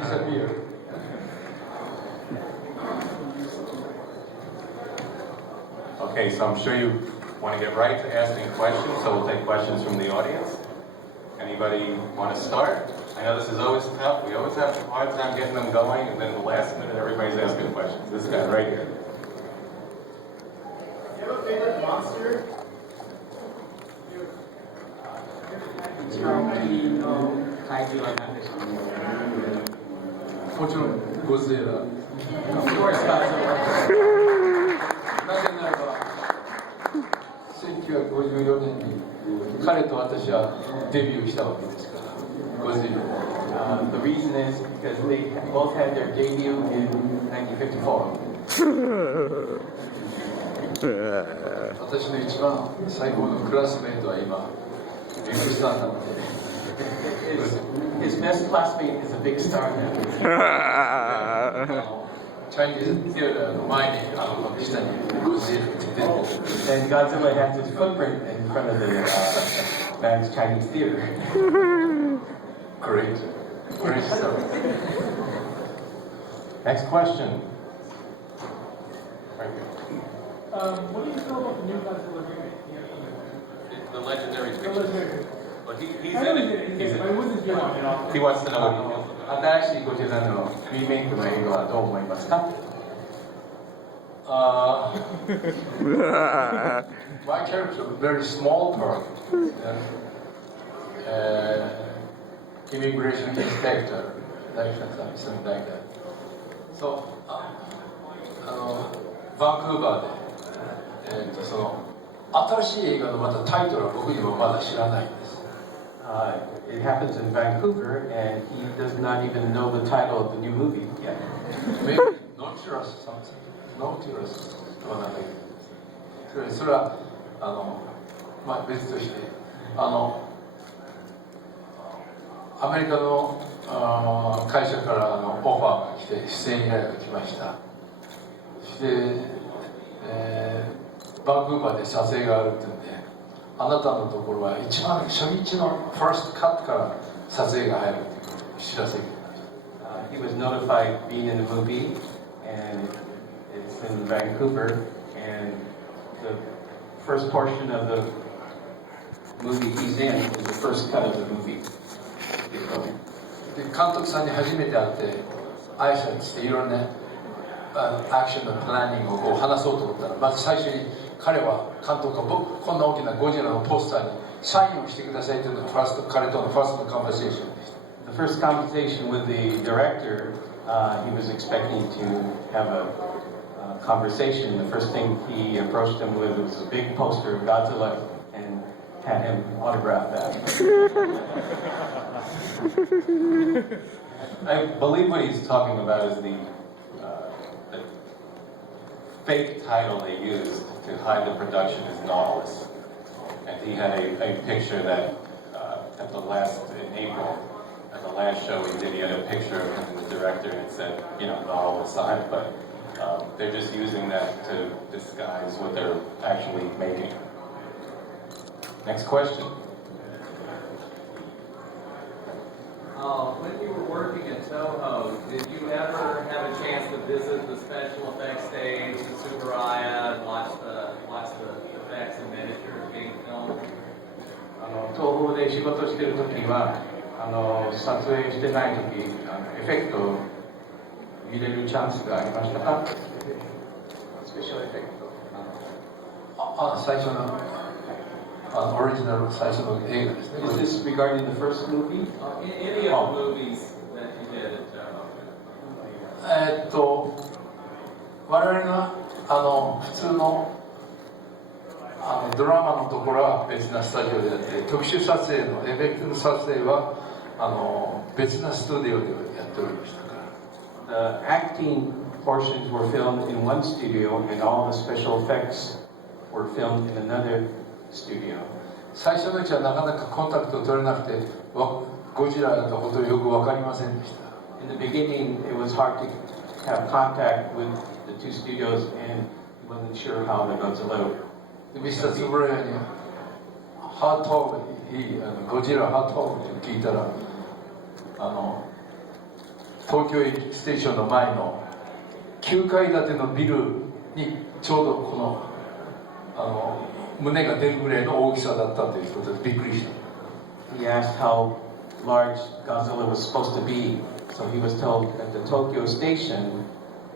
disappear. Okay, so I'm sure you want to get right to asking questions, so we'll take questions from the audience. Anybody want to start? I know this is always tough. We always have a hard time getting them going, and then the last minute everybody's asking questions. This guy right here. Do you have a favorite monster? 一番お気に入りの怪獣は何でしょうか？もちろんゴジラ。Of course, Godzilla. なぜならば1954年に彼と私はデビューしたわけですからゴジラ。The reason is because they both had their debut in 1954. 私の一番最高のクラスメートは今ビッグスターなので。His best classmate is a big star now. チャイニーズティアターの前に下にゴジラって出てる。 And Godzilla has his footprint in front of the man's Chinese theater. Great. Great stuff. Next question. Right here. What do you feel about the new Godzilla remake? The legendary The picture. legendary. But he's I in know it. he's in it, but it wasn't good on it all. He wants to know what he feels about it. 新しいゴジラのリメイクの映画はどう思いますか？ My character is a very small part. Immigration inspector, something like that. So, バンクーバーで、その新しい映画のまたタイトルは僕にもまだ知らないんです。It happens in Vancouver, and he does not even know the title of the new movie yet. Maybe Nautilus something. Nautilus とはなんだけど、それはまあ別として、アメリカの会社からオファーが来て出演依頼が来ました。そして、バンクーバーで撮影があるって言うんで、あなたのところは一番初日のファーストカットから撮影が入るっていう知らせが来ました。He was notified being in the movie, and it's in Vancouver, and the first portion of the movie he's in is the first cut of the movie. で監督さんに初めて会って挨拶していろんなアクションのプランニングをこう話そうと思ったらまず最初に彼は監督が僕こんな大きなゴジラのポスターにサインをしてくださいというのが彼とのファーストのカンバセーションでした。The first conversation with the director, he was expecting to have a conversation. The first thing he approached him with was a big poster of Godzilla and had him autograph that. I believe what he's talking about is the fake title they used to hide the production is Nautilus. And he had a picture that at the last, in April, at the last show he did, he had a picture of him and the director and it said, Nautilus on it, but they're just using that to disguise what they're actually making. Next question. When you were working at Toho, did you ever have a chance to visit the special effects stage, the Tsuburaya, and watch the effects and miniatures being filmed? 東宝で仕事してるときは撮影してないときエフェクトを入れるチャンスがありましたか？スペシャルエフェクト。最初のオリジナル最初の映画ですね。 Is this regarding the first movie? Any of the movies that you did at Toho? 我々が普通のドラマのところは別なスタジオでやって特殊撮影のエフェクトの撮影は別なスタジオでやっておりましたから。 The acting portions were filmed in one studio, and all the special effects were filmed in another studio. 最初のうちはなかなかコンタクトを取れなくてゴジラのことよく分かりませんでした。 In the beginning, it was hard to have contact with the two studios, and he wasn't sure how the Godzilla. ミスターツブラヤに「ハートゴジラハート」って聞いたら東京駅ステーションの前の9階建てのビルにちょうどこの胸が出るぐらいの大きさだったということでびっくりした。 He asked how large Godzilla was supposed to be, so he was told at the Tokyo station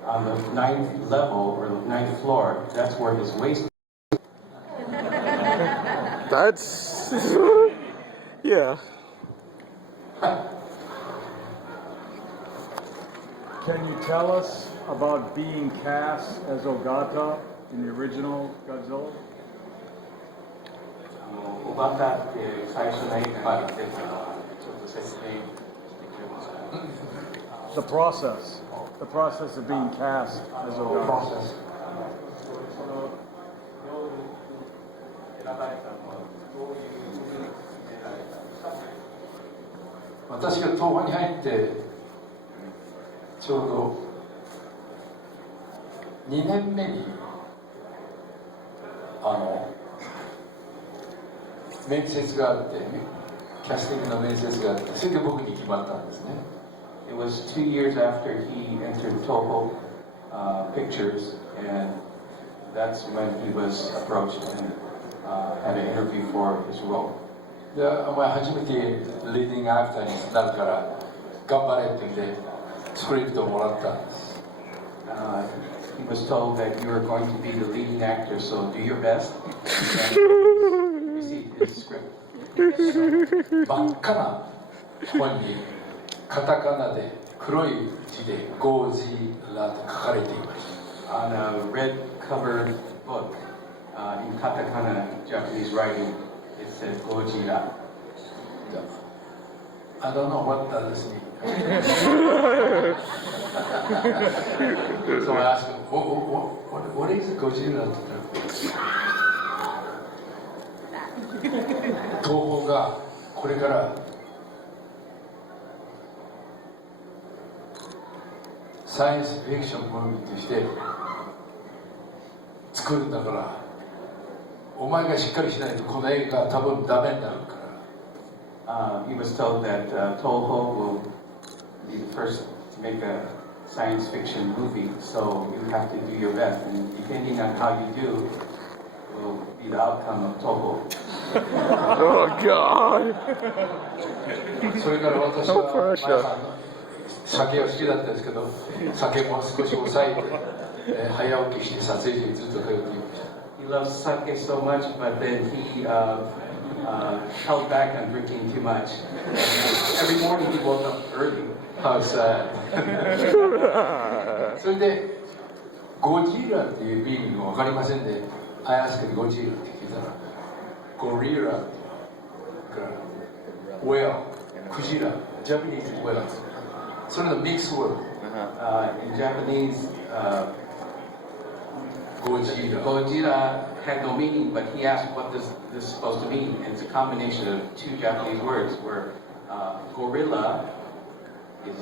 on the 9th level or 9th floor, that's where his waist. That's yeah. Can you tell us about being cast as Ogata in the original Godzilla? 尾形って最初の映画に出てたのはちょっと説明してくれますか？ The process of being cast as Ogata. そのロールに選ばれたのはどういうふうに決められたんですか？私が東宝に入ってちょうど2年目に面接があってキャスティングの面接があってそれで僕に決まったんですね。 It was 2 years after he entered Toho Pictures, and that's when he was approached and had an interview for his role. でお前初めてリーディングアクターになるから頑張れって言ってスクリプトをもらったんです。 He was told that you are going to be the leading actor, so do your best. And received his script. 真っ赤な本にカタカナで黒い字でゴジラと書かれていました。 On a red covered book, in katakana Japanese writing, it said Gojira. I don't know what that is mean. So I asked him, what is Gojira? 東宝がこれからサイエンスフィクションムービーとして作るんだからお前がしっかりしないとこの映画は多分ダメになるから。 He was told that Toho will be the first to make a science fiction movie, so you have to do your best, and depending on how you do, will be the outcome of Toho. Oh God. それから私は前さんの酒が好きだったんですけど酒も少し抑えて、早起きして撮影所にずっと通っていました。 He loves sake so much, but then he held back on drinking too much. Every morning he woke up early. How sad. それでゴジラっていうビールが分かりませんで、I asked ゴジラって聞いたらゴリラから whale クジラ Japanese whale それのミックスワード。 In Japanese, Gojira. Gojira had no meaning, but he asked what this is supposed to mean. And it's a combination of two Japanese words where gorilla is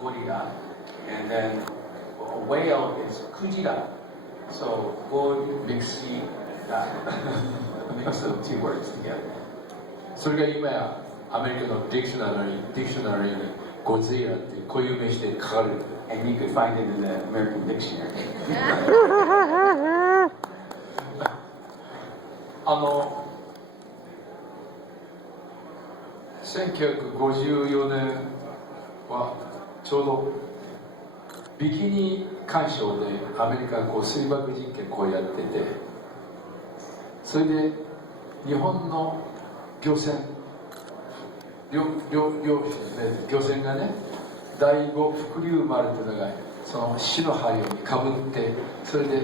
gorilla, and then a whale is kujira. So mix of two words together. それが今やアメリカのディクショナリーにゴジラって固有名詞で書かれる。 And you could find it in the American dictionary. 1954年はちょうどビキニ干渉でアメリカが水爆実験こうやっててそれで日本の漁船漁船がね第五福竜丸というのがその死の針をかぶってそれで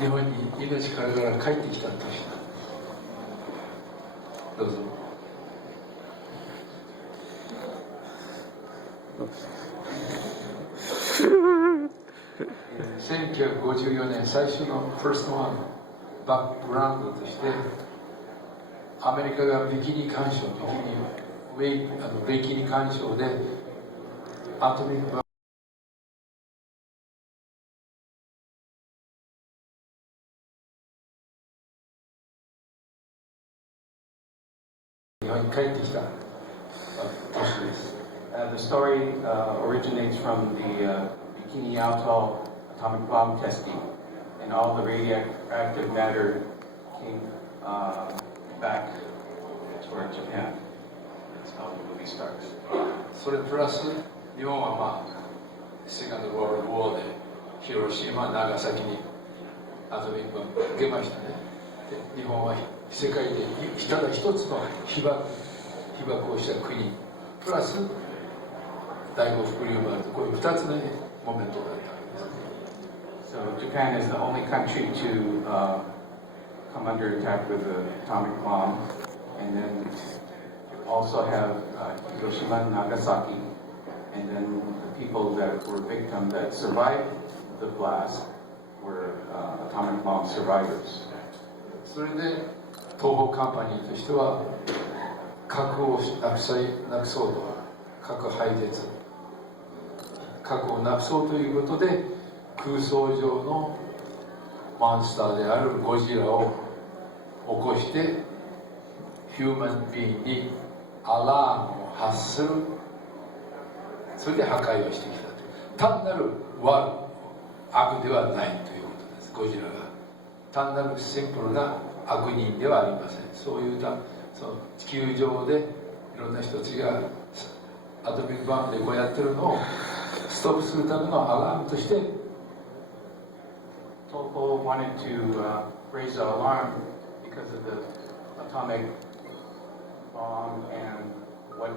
日本に命からがら帰ってきたとした。どうぞ。1954年最初のファーストワンバックグラウンドとしてアメリカがビキニ干渉ビキニ干渉でアトミックバ日本に帰ってきた年です。The story originates from the Bikini Atoll atomic bomb testing, and all the radioactive matter came back toward Japan. That's how the movie starts. それプラス日本はまあセカンドワールドウォーで広島長崎にアトミックボンブ受けましたね。で日本は世界でただ一つの被爆をした国プラス第五福竜丸とこういう2つのモメントがあったわけです。 So Japan is the only country to come under attack with an atomic bomb, and then also have Hiroshima and Nagasaki, and then the people that were victims that survived the blast were atomic bomb survivors. それで東方カンパニーとしては核をなくそうと核廃絶核をなくそうということで空想上のモンスターであるゴジラを起こしてヒューマンビーンにアラームを発するそれで破壊をしてきた単なる悪ではないということです。ゴジラが単なるシンプルな悪人ではありません。そういうその地球上でいろんな人たちがアトミックボンブでこうやってるのをストップするためのアラームとして Toho wanted to raise the alarm because of the atomic bomb and what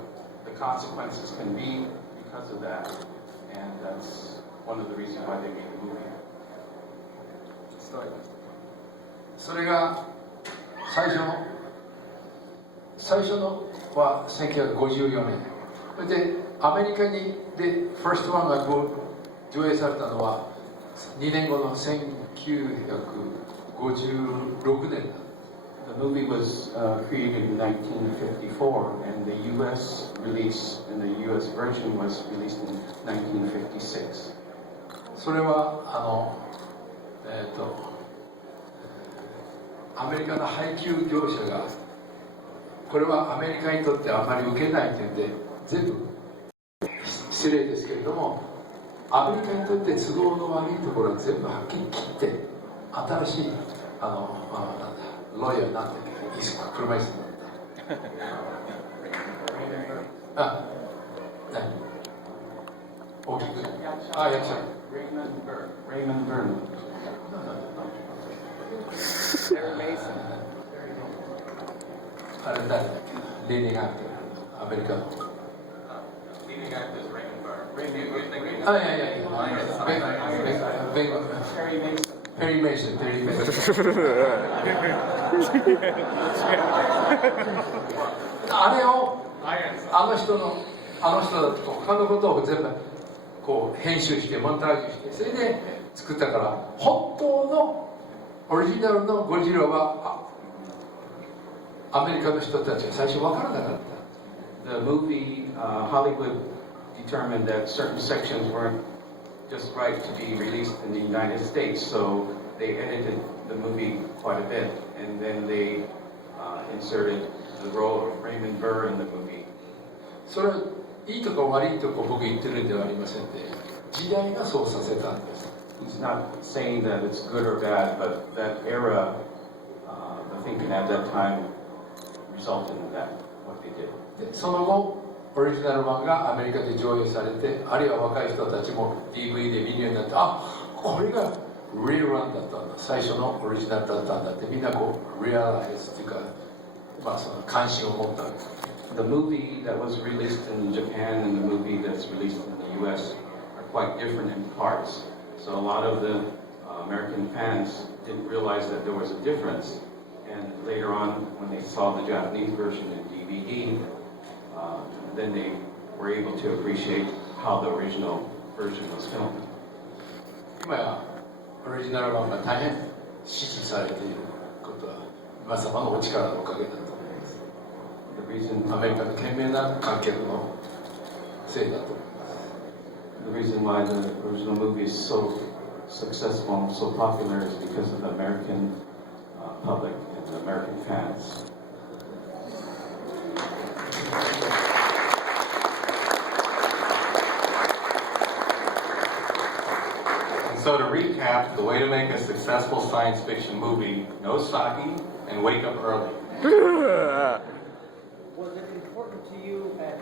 the consequences can be because of that, and that's one of the reasons why they made the movie. それが最初のは1954年それでアメリカにでファーストワンが上映されたのは2年後の1956年 The movie was created in 1954, and the U.S. release and the U.S. version was released in 1956. それはアメリカの配給業者がこれはアメリカにとってあまり受けないというんで全部失礼ですけれどもアメリカにとって都合の悪いところは全部はっきり切って新しいロイヤーなんて車椅子になった大きく役者Raymond Burr. Terry Mason. あれ誰だっけリーディングアクターアメリカの Leading actor is Raymond Burr. Raymond, you think? いやペリー・メイソンあれをあの人だと他のことを全部こう編集してモンタージュしてそれで作ったから本当のオリジナルのゴジラはアメリカの人たちは最初分からなかった The movie, Hollywood determined that certain sections weren't just right to be released in the United States, so they edited the movie quite a bit, and then they inserted the role of Raymond Burr in the movie. それはいいとこ悪いとこ僕言ってるんではありませんで時代がそうさせたんです He's not saying that it's good or bad, but that era, the thinking at that time resulted in that, what they did. でその後オリジナル版がアメリカで上映されてあるいは若い人たちも DVD で見るようになってこれがリアルランだったんだ最初のオリジナルだったんだってみんなこうリアライズっていうかその関心を持った The movie that was released in Japan and the movie that's released in the US are quite different in parts. So a lot of the American fans didn't realize that there was a difference. And later on, when they saw the Japanese version in DVD, then they were able to appreciate how the original version was filmed. 今やオリジナル版が大変支持されていることは皆様のお力のおかげだと思います The reason アメリカの懸命な観客のせいだと思います The reason why the original movie is so successful and so popular is because of the American public and the American fans. so to recap, the way to make a successful science fiction movie: no sake and wake up early. Was it important to you and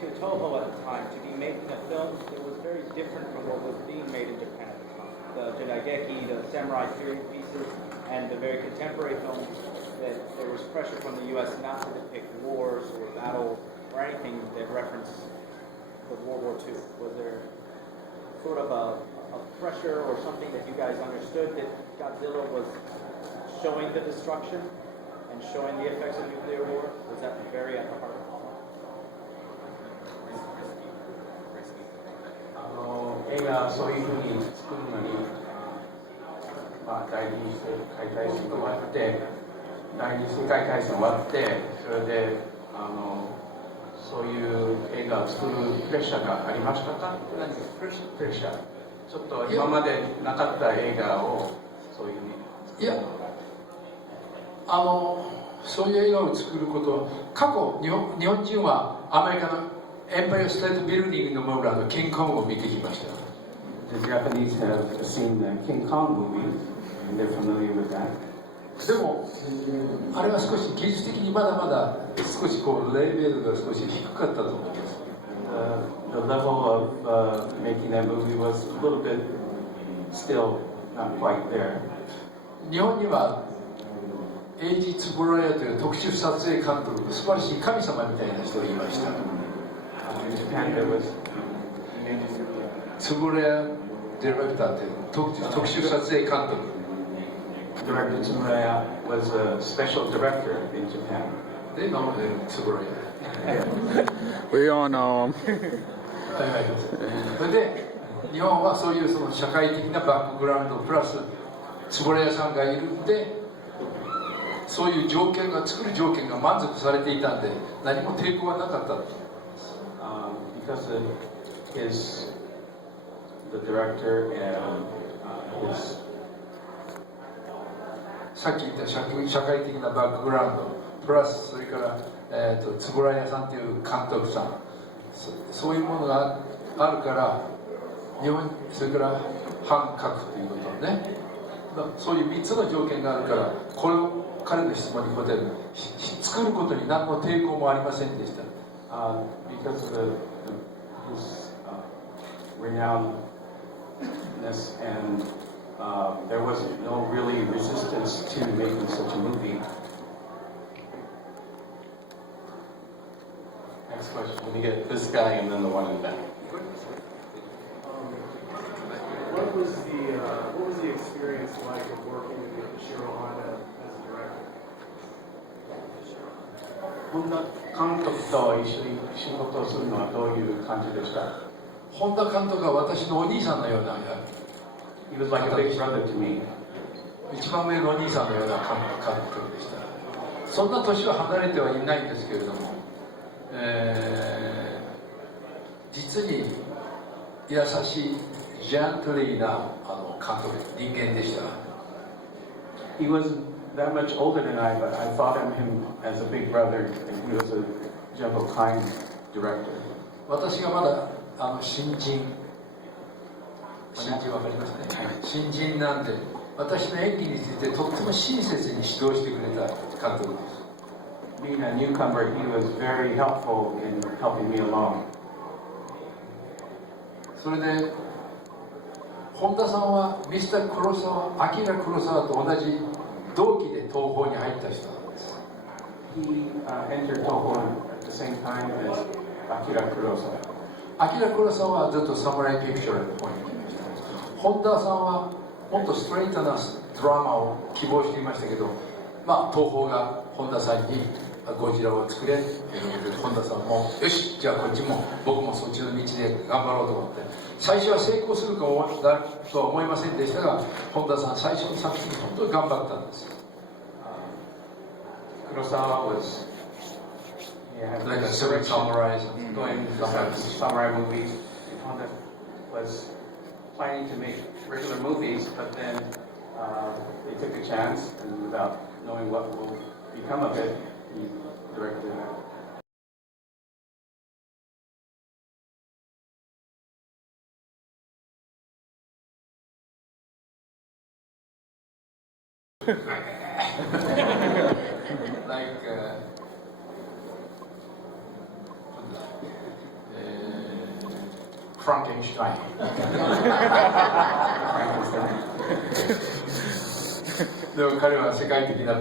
to Toho at the time to be making a film that was very different from what was being made in Japan at the time? The Jadaigeki, the samurai period pieces, and the very contemporary films, that there was pressure from the U.S. not to depict wars or battles or anything that referenced the World War II. Was there sort of a pressure or something that you guys understood that Godzilla was showing the destruction and showing the effects of nuclear war? Was that very at the heart of it? 映画そういうふうに作るのに、第二次世界大戦が終わって第二次世界大戦終わってそれでそういう映画を作るプレッシャーがありましたか？プレッシャーちょっと今までなかった映画をそういうふうにいやそういう映画を作ることは過去日本人はアメリカのエンパイアステートビルディングの村のキングコングを見てきました。 The Japanese have seen the King Kong movie and they're familiar with that. でもあれは少し技術的にまだまだ少しこうレベルが少し低かったと思います。The level of making that movie was a little bit still not quite there. 日本にはエイジ・ツブラヤという特殊撮影監督、素晴らしい神様みたいな人がいました。In Japan there was ツブラヤディレクターという特殊撮影監督。Director Tsuraya was a special director in Japan. They know Tsuraya. We all know him. それで日本はそういうその社会的なバックグラウンドプラスつぶら屋さんがいるんでそういう条件が作る条件が満足されていたんで何も抵抗はなかったと。Because of the director and his さっき言った社会的なバックグラウンドプラスそれからつぶら屋さんという監督さんそういうものがあるから日本それから反核ということねそういう3つの条件があるからこれを彼の質問に答える作ることに何の抵抗もありませんでした。Because of his renownedness and there was no really resistance to making such a movie. Next question. Let me get this guy and then the one in the back. What was the experience like of working with Shiro Honda as a director? 本田監督と一緒に仕事をするのはどういう感じでした？本田監督は私のお兄さんのような He was like a big brother to me. 一番上のお兄さんのような監督でした。そんな年は離れてはいないんですけれども、実に優しいジェントリーな監督人間でした。He was that much older than I, but I thought of him as a big brother, and he was a gentle, kind director. 私がまだ新人わかりますね、新人なんで私の演技についてとっても親切に指導してくれた監督です。 Being a newcomer, he was very helpful in helping me along. それで本田さんはミスター黒沢、アキラ黒沢と同じ同期で東宝に入った人なんです。He entered Toho at the same time as Akira Kurosawa. アキラ黒沢はずっとサムライピクチャーの方に行きました。本田さんはもっとストレートなドラマを希望していましたけど、東宝が本田さんにゴジラを作れということで本田さんもよしじゃあこっちも僕もそっちの道で頑張ろうと思って最初は成功するとは思いませんでしたが本田さん最初の作品に本当に頑張ったんです。Kurosawa was like a seven samurais going to samurai movies. Honda was planning to make regular movies, but then they took a chance, and without knowing what will become of it, he directed that. like Frankenstein. でも彼は世界的な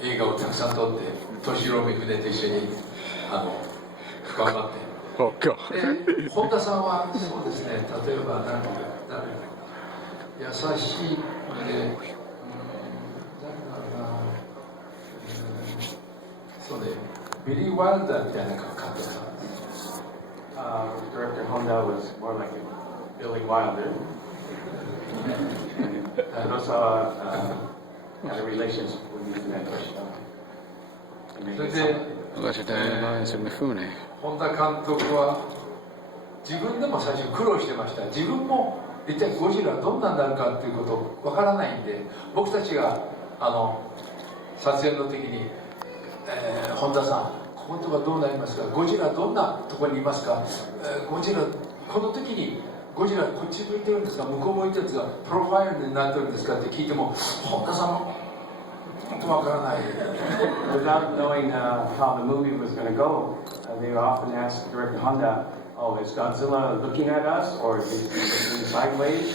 映画をたくさん撮って、敏郎めぐねと一緒に頑張って。Oh God. で、本田さんはそうですね、例えば何ていうか、優しいで、誰だろうな、そうね、ビリー・ワイルダーみたいな監督さん。Director Honda was more like a Billy Wilder. And also had a relationship with me in that question. それで、本田監督は自分でも最初苦労してました。自分も一体ゴジラどんなになるかっていうことわからないんで、僕たちが撮影の時に、本田さんこことはどうなりますか、ゴジラどんなところにいますか、ゴジラこの時にゴジラこっち向いてるんですか、向こう向いてるんですか、プロファイルになってるんですかって聞いても、本田さんも本当わからない。Without knowing how the movie was going to go, they often asked Director Honda, "Oh, is Godzilla looking at us, or is he looking sideways?"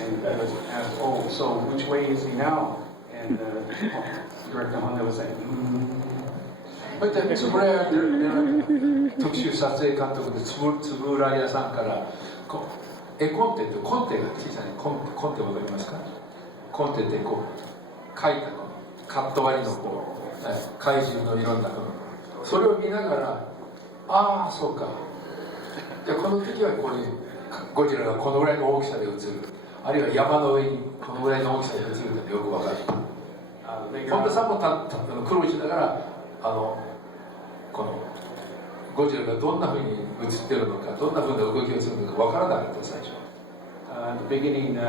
And he was asked, "Oh, so which way is he now?" And Director Honda was like, それで円谷特殊撮影監督で円谷屋さんから絵コンテってコンテが小さいコンテわかりますか。コンテってこう描いたカット割りのこう怪獣のいろんなそれを見ながら、ああそうか、でこの時はこういうゴジラがこのぐらいの大きさで映る、あるいは山の上にこのぐらいの大きさで映るってよくわかる。本田さんも苦労しながらこのゴジラがどんなふうに映ってるのか、どんなふうな動きをするのかわからなかった最初。At the beginning, it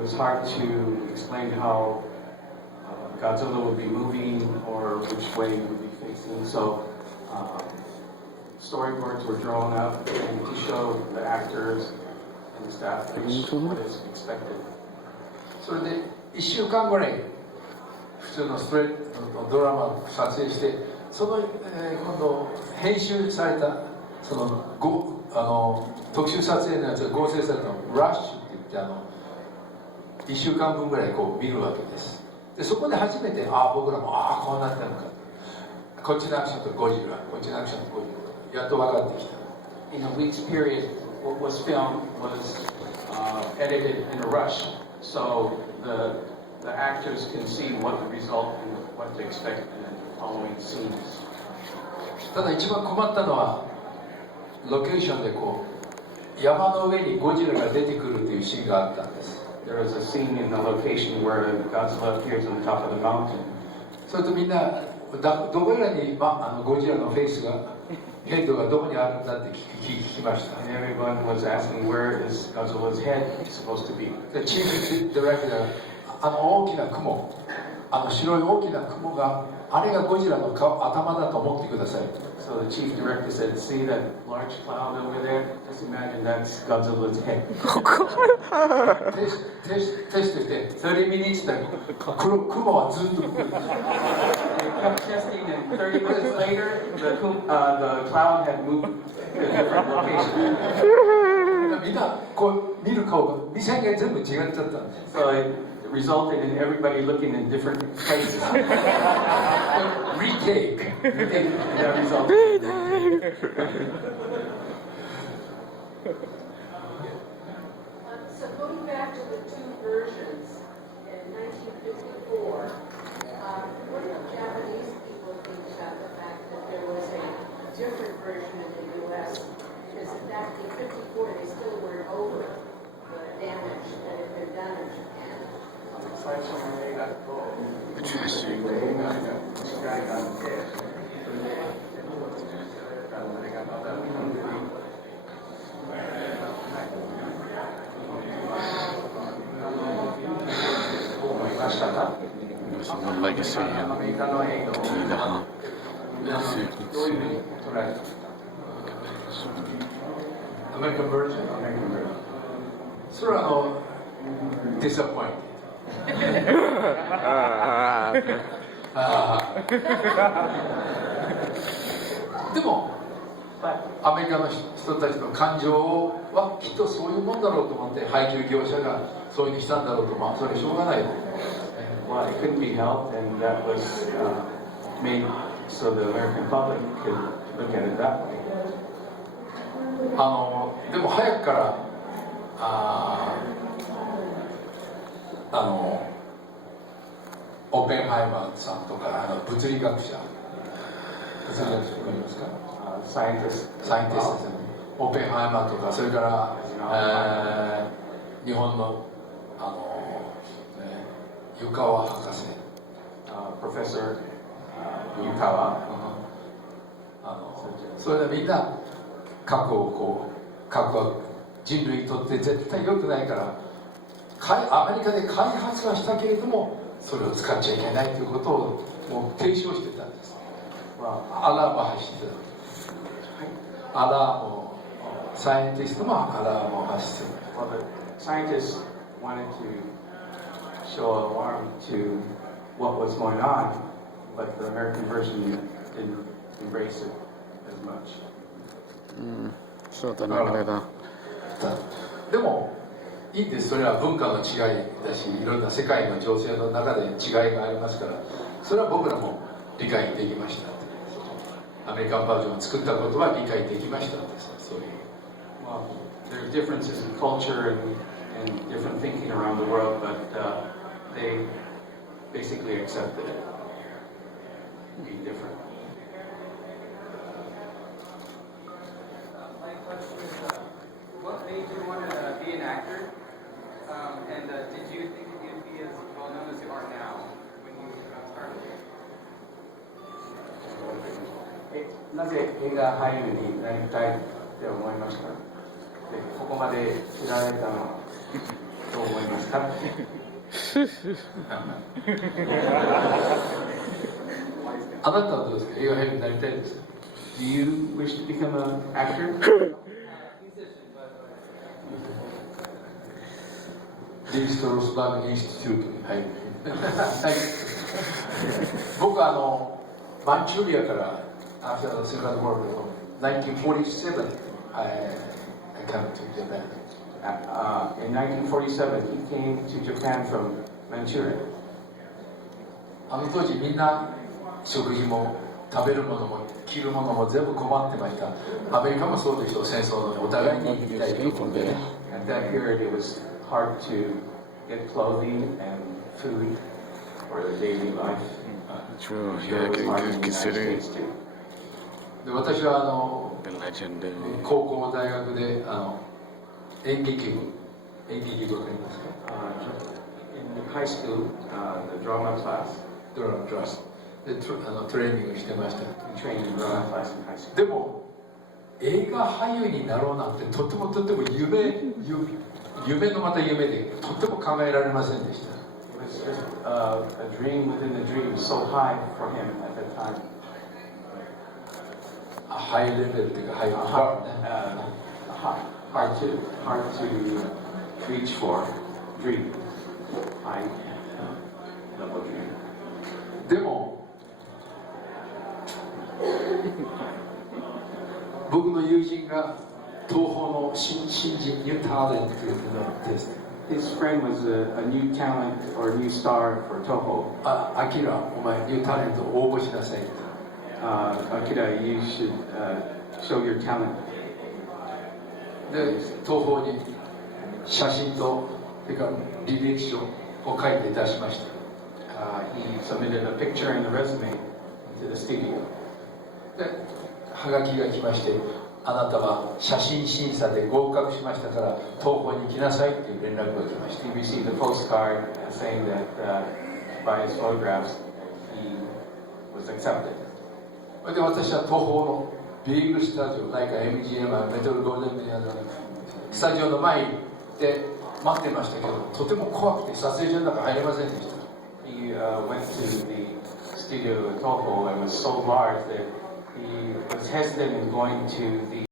was hard to explain how Godzilla would be moving or which way he would be facing. So storyboards were drawn up and to show the actors and the staff what is expected. それで1週間ぐらい普通のストレートのドラマを撮影して、その、今度編集されたその特殊撮影のやつが合成されたのラッシュって言って1週間分ぐらいこう見るわけです。でそこで初めて僕らもこうなってるのか、こっちのアクションとゴジラ、こっちのアクションとゴジラ、やっと分かってきた。In a week's period, what was filmed was edited in a rush, so the actors can see what the result and what to expect in the following scenes. ただ一番困ったのはロケーションでこう山の上にゴジラが出てくるというシーンがあったんです。There was a scene in the location where Godzilla appears on the top of the mountain. それとみんなどこらに、ゴジラのフェイスがヘッドがどこにあるんだって聞きました。And everyone was asking where is Godzilla's head supposed to be. The chief director 大きな雲、白い大きな雲があれがゴジラの頭だと思ってください。So the chief director said, "See that large cloud over there? Just imagine that's Godzilla's head." テストして30 minutes だけ雲はずっと They kept testing, and 30 minutes later, the cloud had moved to a different location. みんなこう見る顔が目線が全部違っちゃったんです。 So it resulted in everybody looking in different places. Retake. That resulted. So going back to the two versions in 1954, what do Japanese people think about the fact that there was a different version in the U.S.? Because back in 54, they still weren't over the damage that had been done in Japan. 最初の映画と映画が違いがあって、それであれがまだ日本で思いましたか？アメリカの映画をどういうふうに捉えてますか？ American version? それはdisappointed. でもアメリカの人たちの感情はきっとそういうもんだろうと思って配給業者がそういうふうにしたんだろうと、まあそれはしょうがない。 Well, it couldn't be helped, and that was made so the American public could look at it that way. でも早くからオッペンハイマーさんとか物理学者わかりますか？サイエンティストですね。オッペンハイマーとか、それから、日本の湯川博士、プロフェッサー湯川、それでみんな核は人類にとって絶対良くないからアメリカで開発はしたけれどもそれを使っちゃいけないということをもう提唱してたんです。アラームを発してた。アラームをサイエンティストもアラームを発してる。Well, the scientists wanted to show alarm to what was going on, but the American version didn't embrace it as much. そうだね、あれだ。でもいいんです。それは文化の違いだし、いろんな世界の情勢の中で違いがありますから、それは僕らも理解できました。アメリカンバージョンを作ったことは理解できました。そういう。Well, there are differences in culture and different thinking around the world, but they basically accepted it. Being different. My question is, what made you want to be an actor? And did you think that you'd be as well known as you are now when you started? なぜ映画俳優になりたいって思いました？でここまで知られたのはどう思いますか？あなたはどうですか？映画俳優になりたいですか？ Do you wish to become an actor? リストロスバーグインスティテュートに入る。僕はマンチュリアから after the Second World War 1947 I came to Japan. In 1947, he came to Japan from Manchuria. あの当時みんな食事も食べるものも着るものも全部困ってました。アメリカもそうでしょう。戦争のお互いに行きたいところで。 At that period, it was hard to get clothing and food for their daily life. で私は高校大学で演劇部わかりますか？ In high school, the drama class. ドラマクラスでトレーニングしてました。 Trained in drama class in high school. でも映画俳優になろうなんてとても夢のまた夢でとても考えられませんでした。 It was just a dream within the dream, so high for him at that time. ハイレベルというかハイバーね。Hard to reach for dream, high level dream. でも僕の友人が東宝の新人ニュータレントというのです。 His friend was a new talent or new star for Toho. アキラ、お前ニュータレント応募しなさい。 Akira, you should show your talent. で東宝に写真とそれから履歴書を書いて出しました。 He submitted a picture and a resume to the studio. でハガキが来まして、あなたは写真審査で合格しましたから東宝に来なさいっていう連絡が来ました。 He received a postcard saying that by his photographs he was accepted. で私は東宝のビッグスタジオ、なんか MGM メトロゴールデンメディアのスタジオの前に行って待ってましたけど、とても怖くて撮影所の中入れませんでした。 He went to the studio at Toho and was so large that he was hesitant in going to the